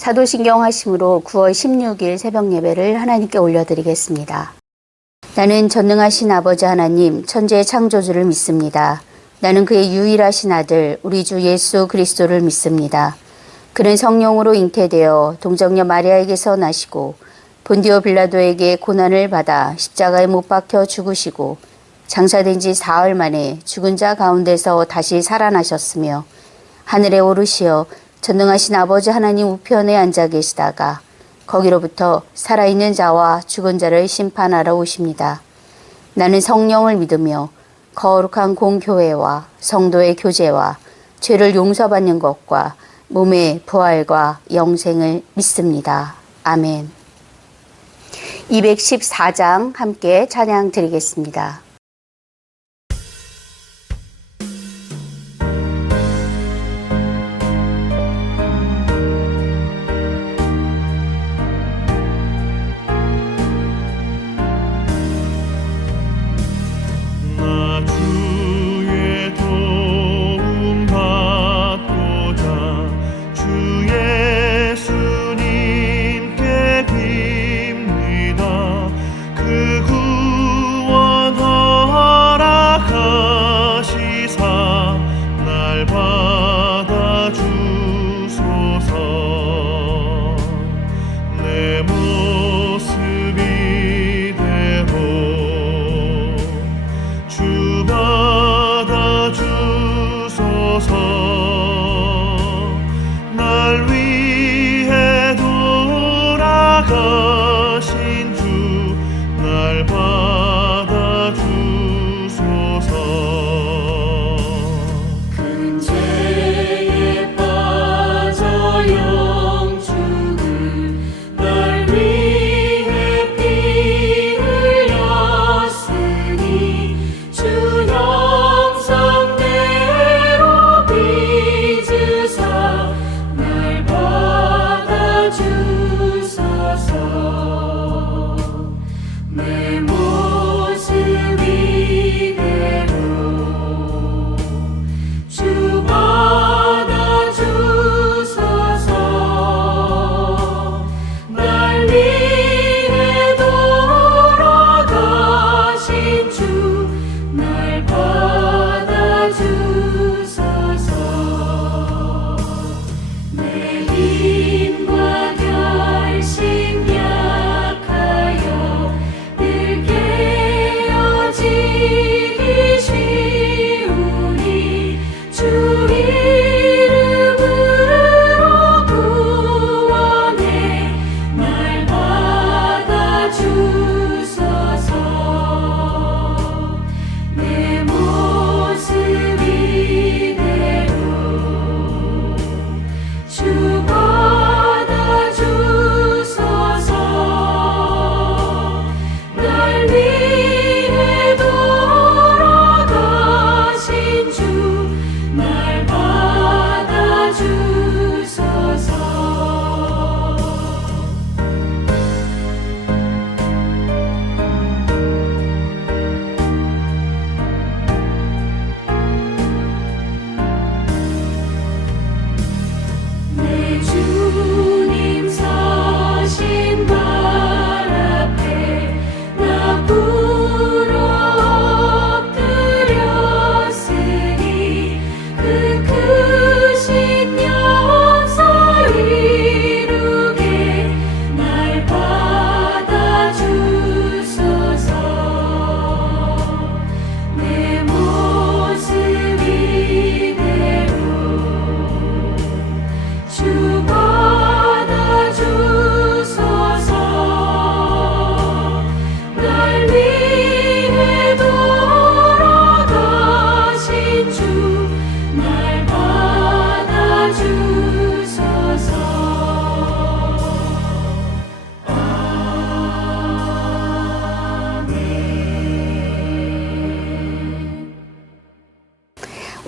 사도신경 하심으로 9월 16일 새벽 예배를 하나님께 올려드리겠습니다. 나는 전능하신 아버지 하나님 천지의 창조주를 믿습니다. 나는 그의 유일하신 아들 우리 주 예수 그리스도를 믿습니다. 그는 성령으로 잉태되어 동정녀 마리아에게서 나시고 본디오 빌라도에게 고난을 받아 십자가에 못 박혀 죽으시고 장사된 지 사흘 만에 죽은 자 가운데서 다시 살아나셨으며 하늘에 오르시어 전능하신 아버지 하나님 우편에 앉아 계시다가 거기로부터 살아있는 자와 죽은 자를 심판하러 오십니다. 나는 성령을 믿으며 거룩한 공교회와 성도의 교제와 죄를 용서받는 것과 몸의 부활과 영생을 믿습니다. 아멘. 214장 함께 찬양 드리겠습니다.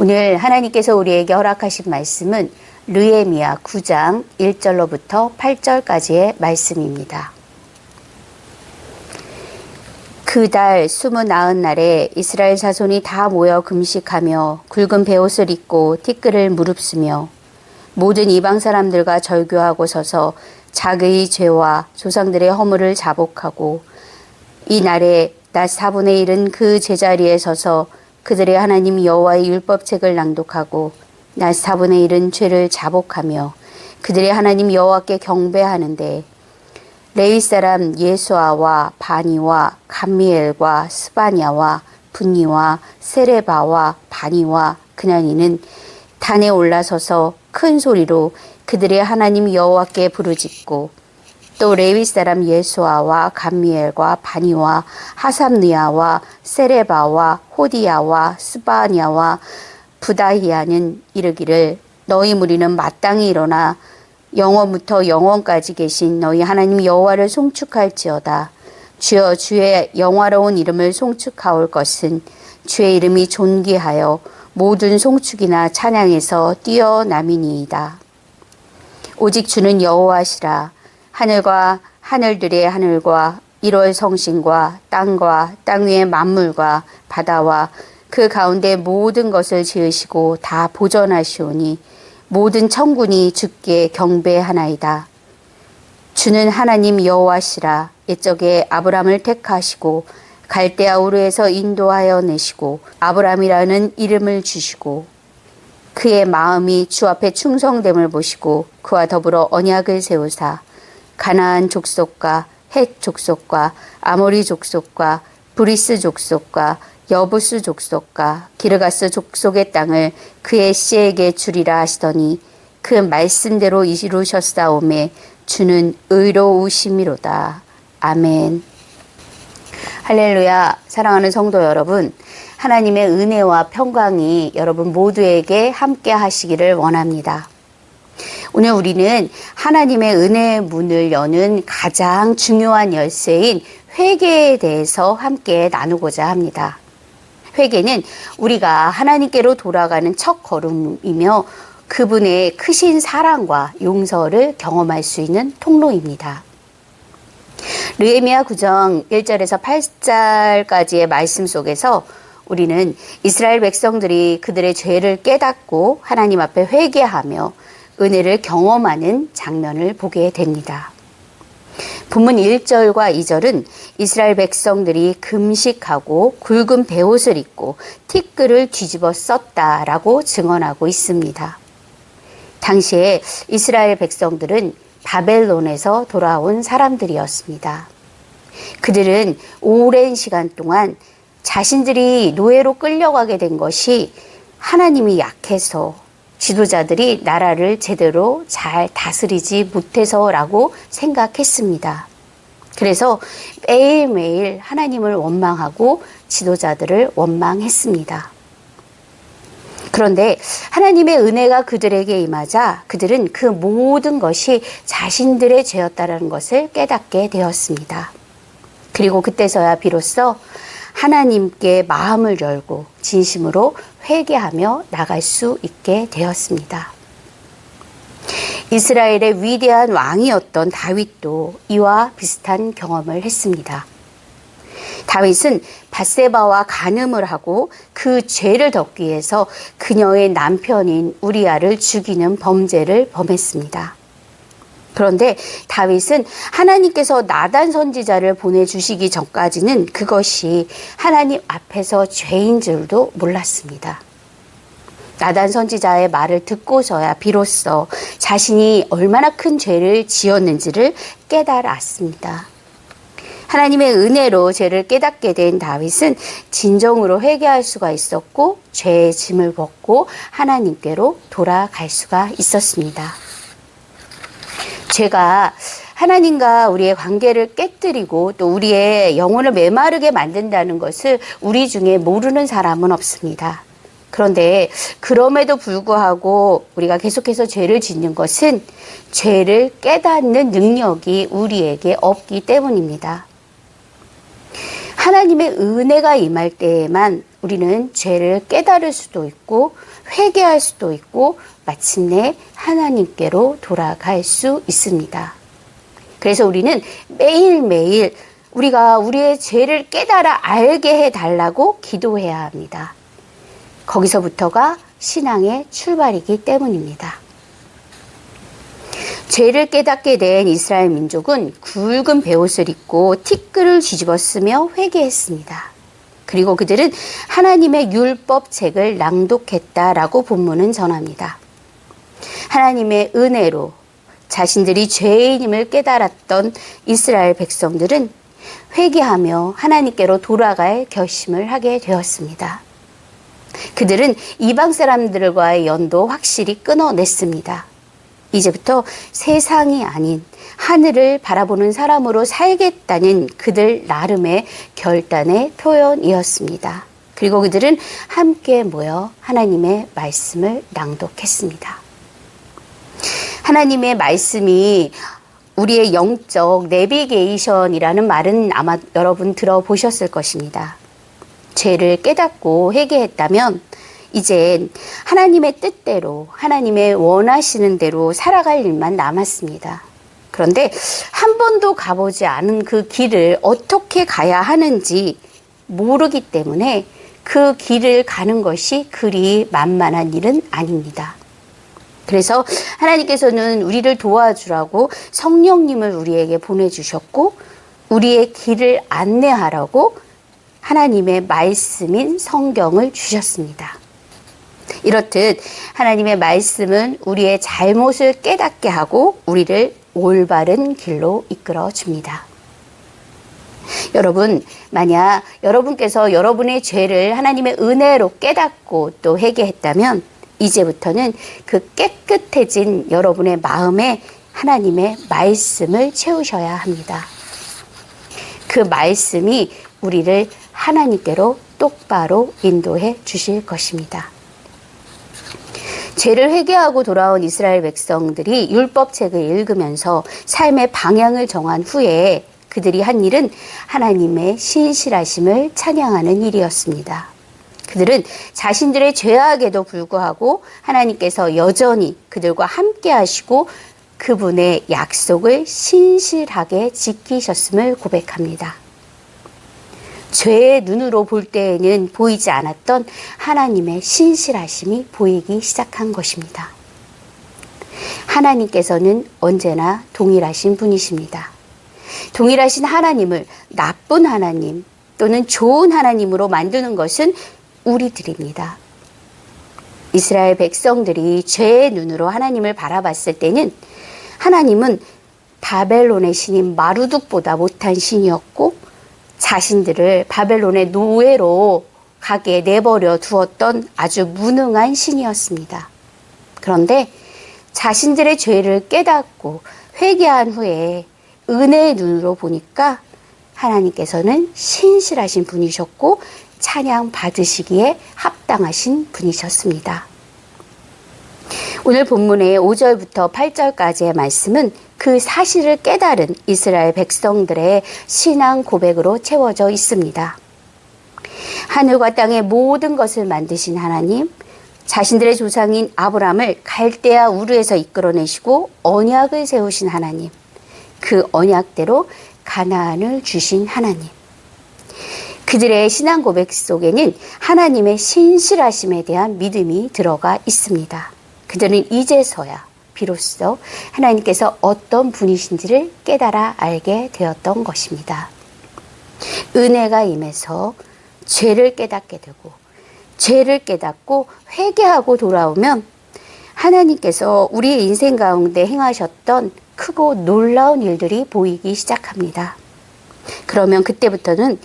오늘 하나님께서 우리에게 허락하신 말씀은 르헤미야 9장 1절로부터 8절까지의 말씀입니다. 그 달 29날에 이스라엘 자손이 다 모여 금식하며 굵은 베옷을 입고 티끌을 무릅쓰며 모든 이방 사람들과 절교하고 서서 자기의 죄와 조상들의 허물을 자복하고 이 날에 낮 4분의 1은 그 제자리에 서서 그들의 하나님 여호와의 율법책을 낭독하고 낮 4분의 1은 죄를 자복하며 그들의 하나님 여호와께 경배하는데 레위 사람 예수아와 바니와 감미엘과 스바냐와 분니와 세레바와 바니와 그냐니는 단에 올라서서 큰 소리로 그들의 하나님 여호와께 부르짖고 또 레위 사람 예수아와 감미엘과 바니와 하삼느야와 세레바와 호디야와 스바냐와 부다히야는 이르기를 너희 무리는 마땅히 일어나 영원부터 영원까지 계신 너희 하나님 여호와를 송축할지어다. 주여 주의 영화로운 이름을 송축하올 것은 주의 이름이 존귀하여 모든 송축이나 찬양에서 뛰어남이니이다. 오직 주는 여호와시라. 하늘과 하늘들의 하늘과 1월 성신과 땅과 땅 위의 만물과 바다와 그 가운데 모든 것을 지으시고 다 보존하시오니 모든 천군이 주께 경배하나이다. 주는 하나님 여호와시라. 옛적에 아브람을 택하시고 갈대아 우르에서 인도하여 내시고 아브람이라는 이름을 주시고 그의 마음이 주 앞에 충성됨을 보시고 그와 더불어 언약을 세우사 가나안 족속과 헷 족속과 아모리 족속과 브리스 족속과 여부스 족속과 기르가스 족속의 땅을 그의 씨에게 주리라 하시더니 그 말씀대로 이루셨사오매 주는 의로우심이로다. 아멘. 할렐루야. 사랑하는 성도 여러분, 하나님의 은혜와 평강이 여러분 모두에게 함께 하시기를 원합니다. 오늘 우리는 하나님의 은혜의 문을 여는 가장 중요한 열쇠인 회개에 대해서 함께 나누고자 합니다. 회개는 우리가 하나님께로 돌아가는 첫 걸음이며 그분의 크신 사랑과 용서를 경험할 수 있는 통로입니다. 느헤미야 9장 1절에서 8절까지의 말씀 속에서 우리는 이스라엘 백성들이 그들의 죄를 깨닫고 하나님 앞에 회개하며 은혜를 경험하는 장면을 보게 됩니다. 본문 1절과 2절은 이스라엘 백성들이 금식하고 굵은 베옷을 입고 티끌을 뒤집어 썼다라고 증언하고 있습니다. 당시에 이스라엘 백성들은 바벨론에서 돌아온 사람들이었습니다. 그들은 오랜 시간 동안 자신들이 노예로 끌려가게 된 것이 하나님이 약해서 지도자들이 나라를 제대로 잘 다스리지 못해서라고 생각했습니다. 그래서 매일매일 하나님을 원망하고 지도자들을 원망했습니다. 그런데 하나님의 은혜가 그들에게 임하자 그들은 그 모든 것이 자신들의 죄였다는 것을 깨닫게 되었습니다. 그리고 그때서야 비로소 하나님께 마음을 열고 진심으로 회개하며 나갈 수 있게 되었습니다. 이스라엘의 위대한 왕이었던 다윗도 이와 비슷한 경험을 했습니다. 다윗은 밧세바와 간음을 하고 그 죄를 덮기 위해서 그녀의 남편인 우리아를 죽이는 범죄를 범했습니다. 그런데 다윗은 하나님께서 나단 선지자를 보내주시기 전까지는 그것이 하나님 앞에서 죄인 줄도 몰랐습니다. 나단 선지자의 말을 듣고서야 비로소 자신이 얼마나 큰 죄를 지었는지를 깨달았습니다. 하나님의 은혜로 죄를 깨닫게 된 다윗은 진정으로 회개할 수가 있었고 죄의 짐을 벗고 하나님께로 돌아갈 수가 있었습니다. 죄가 하나님과 우리의 관계를 깨뜨리고 또 우리의 영혼을 메마르게 만든다는 것을 우리 중에 모르는 사람은 없습니다. 그런데 그럼에도 불구하고 우리가 계속해서 죄를 짓는 것은 죄를 깨닫는 능력이 우리에게 없기 때문입니다. 하나님의 은혜가 임할 때에만 우리는 죄를 깨달을 수도 있고 회개할 수도 있고 마침내 하나님께로 돌아갈 수 있습니다. 그래서 우리는 매일매일 우리가 우리의 죄를 깨달아 알게 해달라고 기도해야 합니다. 거기서부터가 신앙의 출발이기 때문입니다. 죄를 깨닫게 된 이스라엘 민족은 굵은 베옷을 입고 티끌을 뒤집어 쓰며 회개했습니다. 그리고 그들은 하나님의 율법책을 낭독했다라고 본문은 전합니다. 하나님의 은혜로 자신들이 죄인임을 깨달았던 이스라엘 백성들은 회개하며 하나님께로 돌아갈 결심을 하게 되었습니다. 그들은 이방 사람들과의 연도 확실히 끊어냈습니다. 이제부터 세상이 아닌 하늘을 바라보는 사람으로 살겠다는 그들 나름의 결단의 표현이었습니다. 그리고 그들은 함께 모여 하나님의 말씀을 낭독했습니다. 하나님의 말씀이 우리의 영적 내비게이션이라는 말은 아마 여러분 들어보셨을 것입니다. 죄를 깨닫고 회개했다면 이젠 하나님의 뜻대로, 하나님의 원하시는 대로 살아갈 일만 남았습니다. 그런데 한 번도 가보지 않은 그 길을 어떻게 가야 하는지 모르기 때문에 그 길을 가는 것이 그리 만만한 일은 아닙니다. 그래서 하나님께서는 우리를 도와주라고 성령님을 우리에게 보내주셨고, 우리의 길을 안내하라고 하나님의 말씀인 성경을 주셨습니다. 이렇듯 하나님의 말씀은 우리의 잘못을 깨닫게 하고 우리를 올바른 길로 이끌어 줍니다. 여러분, 만약 여러분께서 여러분의 죄를 하나님의 은혜로 깨닫고 또 회개했다면 이제부터는 그 깨끗해진 여러분의 마음에 하나님의 말씀을 채우셔야 합니다. 그 말씀이 우리를 하나님께로 똑바로 인도해 주실 것입니다. 죄를 회개하고 돌아온 이스라엘 백성들이 율법책을 읽으면서 삶의 방향을 정한 후에 그들이 한 일은 하나님의 신실하심을 찬양하는 일이었습니다. 그들은 자신들의 죄악에도 불구하고 하나님께서 여전히 그들과 함께 하시고 그분의 약속을 신실하게 지키셨음을 고백합니다. 죄의 눈으로 볼 때에는 보이지 않았던 하나님의 신실하심이 보이기 시작한 것입니다. 하나님께서는 언제나 동일하신 분이십니다. 동일하신 하나님을 나쁜 하나님 또는 좋은 하나님으로 만드는 것은 우리들입니다. 이스라엘 백성들이 죄의 눈으로 하나님을 바라봤을 때는 하나님은 바벨론의 신인 마루둑보다 못한 신이었고 자신들을 바벨론의 노예로 가게 내버려 두었던 아주 무능한 신이었습니다. 그런데 자신들의 죄를 깨닫고 회개한 후에 은혜의 눈으로 보니까 하나님께서는 신실하신 분이셨고 찬양 받으시기에 합당하신 분이셨습니다. 오늘 본문의 5절부터 8절까지의 말씀은 그 사실을 깨달은 이스라엘 백성들의 신앙 고백으로 채워져 있습니다. 하늘과 땅의 모든 것을 만드신 하나님, 자신들의 조상인 아브람을 갈대아 우르에서 이끌어내시고 언약을 세우신 하나님, 그 언약대로 가나안을 주신 하나님. 그들의 신앙 고백 속에는 하나님의 신실하심에 대한 믿음이 들어가 있습니다. 그들은 이제서야 비로소 하나님께서 어떤 분이신지를 깨달아 알게 되었던 것입니다. 은혜가 임해서 죄를 깨닫게 되고 죄를 깨닫고 회개하고 돌아오면 하나님께서 우리의 인생 가운데 행하셨던 크고 놀라운 일들이 보이기 시작합니다. 그러면 그때부터는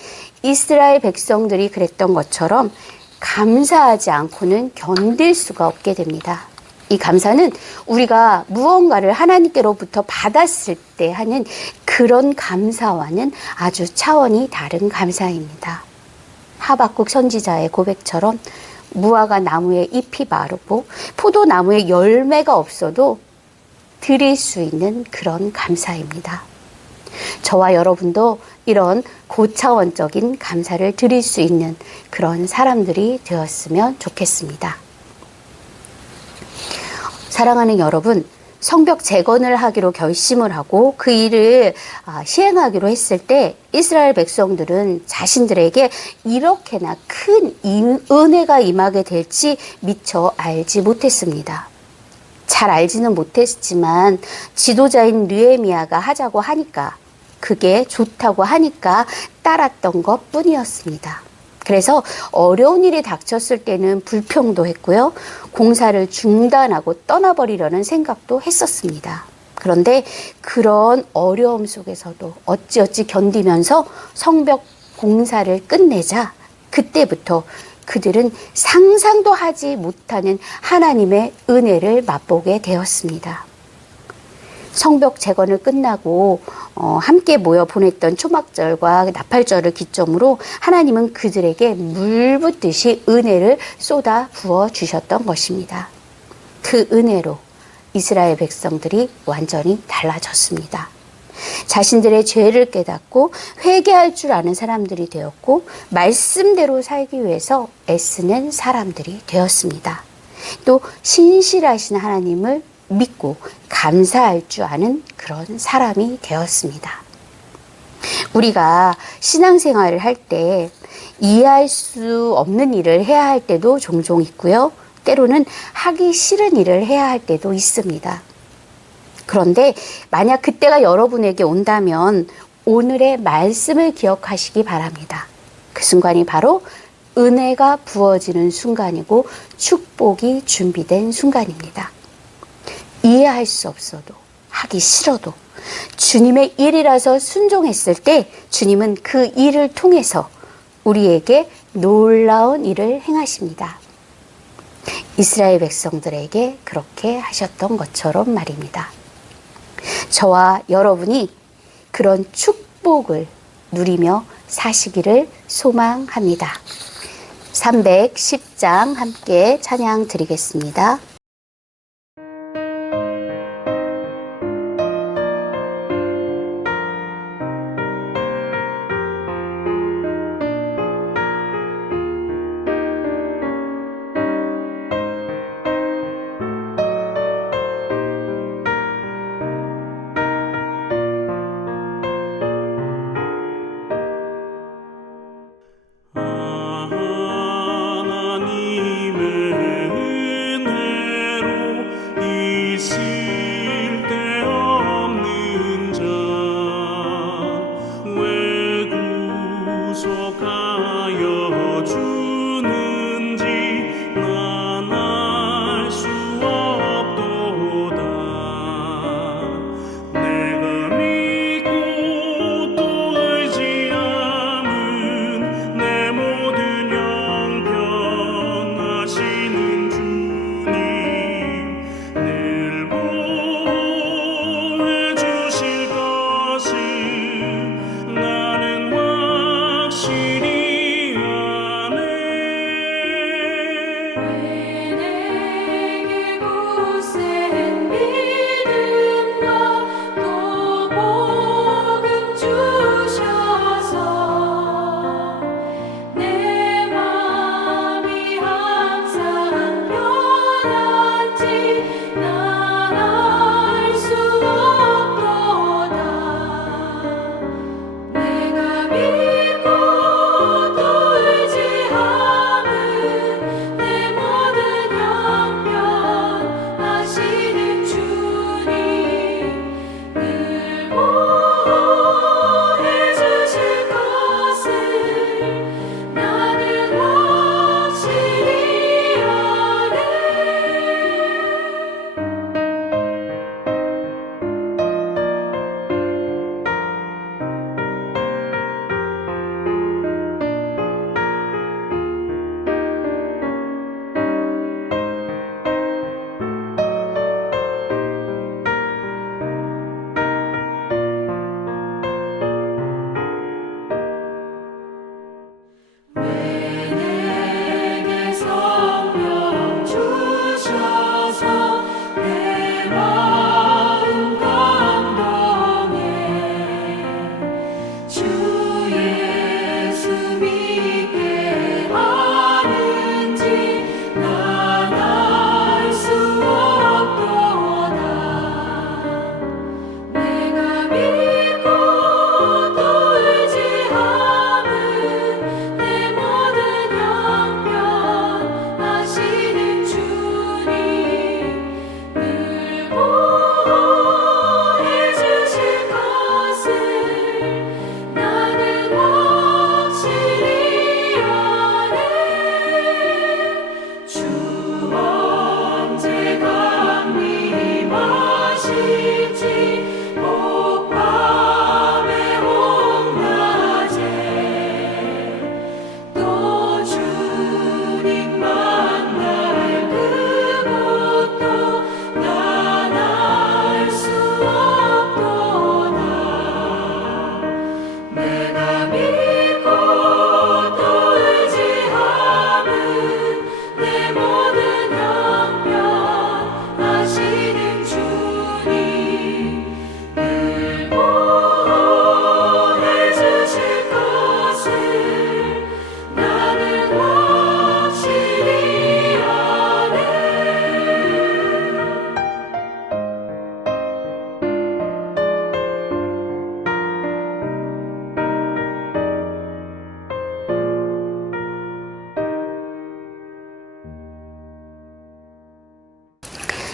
이스라엘 백성들이 그랬던 것처럼 감사하지 않고는 견딜 수가 없게 됩니다. 이 감사는 우리가 무언가를 하나님께로부터 받았을 때 하는 그런 감사와는 아주 차원이 다른 감사입니다. 하박국 선지자의 고백처럼 무화과 나무에 잎이 마르고 포도나무에 열매가 없어도 드릴 수 있는 그런 감사입니다. 저와 여러분도 이런 고차원적인 감사를 드릴 수 있는 그런 사람들이 되었으면 좋겠습니다. 사랑하는 여러분, 성벽 재건을 하기로 결심을 하고 그 일을 시행하기로 했을 때 이스라엘 백성들은 자신들에게 이렇게나 큰 은혜가 임하게 될지 미처 알지 못했습니다. 잘 알지는 못했지만 지도자인 느헤미야가 하자고 하니까, 그게 좋다고 하니까 따랐던 것 뿐이었습니다. 그래서 어려운 일이 닥쳤을 때는 불평도 했고요. 공사를 중단하고 떠나버리려는 생각도 했었습니다. 그런데 그런 어려움 속에서도 어찌어찌 견디면서 성벽 공사를 끝내자 그때부터 그들은 상상도 하지 못하는 하나님의 은혜를 맛보게 되었습니다. 성벽 재건을 끝나고 함께 모여 보냈던 초막절과 나팔절을 기점으로 하나님은 그들에게 물 붓듯이 은혜를 쏟아 부어 주셨던 것입니다. 그 은혜로 이스라엘 백성들이 완전히 달라졌습니다. 자신들의 죄를 깨닫고 회개할 줄 아는 사람들이 되었고 말씀대로 살기 위해서 애쓰는 사람들이 되었습니다. 또 신실하신 하나님을 믿고 감사할 줄 아는 그런 사람이 되었습니다. 우리가 신앙생활을 할 때 이해할 수 없는 일을 해야 할 때도 종종 있고요. 때로는 하기 싫은 일을 해야 할 때도 있습니다. 그런데 만약 그때가 여러분에게 온다면 오늘의 말씀을 기억하시기 바랍니다. 그 순간이 바로 은혜가 부어지는 순간이고 축복이 준비된 순간입니다. 이해할 수 없어도 하기 싫어도 주님의 일이라서 순종했을 때 주님은 그 일을 통해서 우리에게 놀라운 일을 행하십니다. 이스라엘 백성들에게 그렇게 하셨던 것처럼 말입니다. 저와 여러분이 그런 축복을 누리며 사시기를 소망합니다. 310장 함께 찬양 드리겠습니다. 하나님의 은혜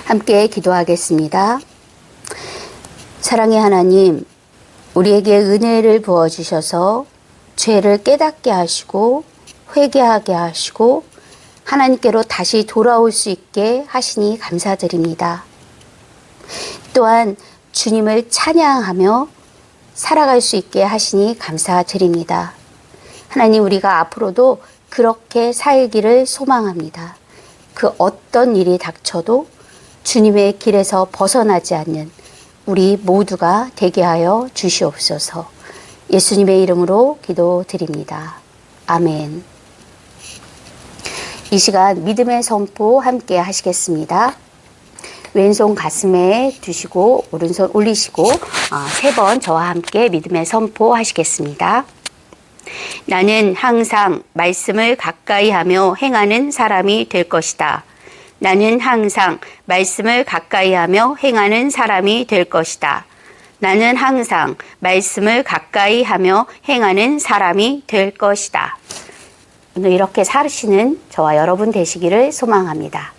함께 기도하겠습니다. 사랑의 하나님, 우리에게 은혜를 부어주셔서 죄를 깨닫게 하시고 회개하게 하시고 하나님께로 다시 돌아올 수 있게 하시니 감사드립니다. 또한 주님을 찬양하며 살아갈 수 있게 하시니 감사드립니다. 하나님, 우리가 앞으로도 그렇게 살기를 소망합니다. 그 어떤 일이 닥쳐도 주님의 길에서 벗어나지 않는 우리 모두가 되게 하여 주시옵소서. 예수님의 이름으로 기도드립니다. 아멘. 이 시간 믿음의 선포 함께 하시겠습니다. 왼손 가슴에 두시고 오른손 올리시고 3번 저와 함께 믿음의 선포 하시겠습니다. 나는 항상 말씀을 가까이 하며 행하는 사람이 될 것이다. 나는 항상 말씀을 가까이 하며 행하는 사람이 될 것이다. 나는 항상 말씀을 가까이 하며 행하는 사람이 될 것이다. 오늘 이렇게 사시는 저와 여러분 되시기를 소망합니다.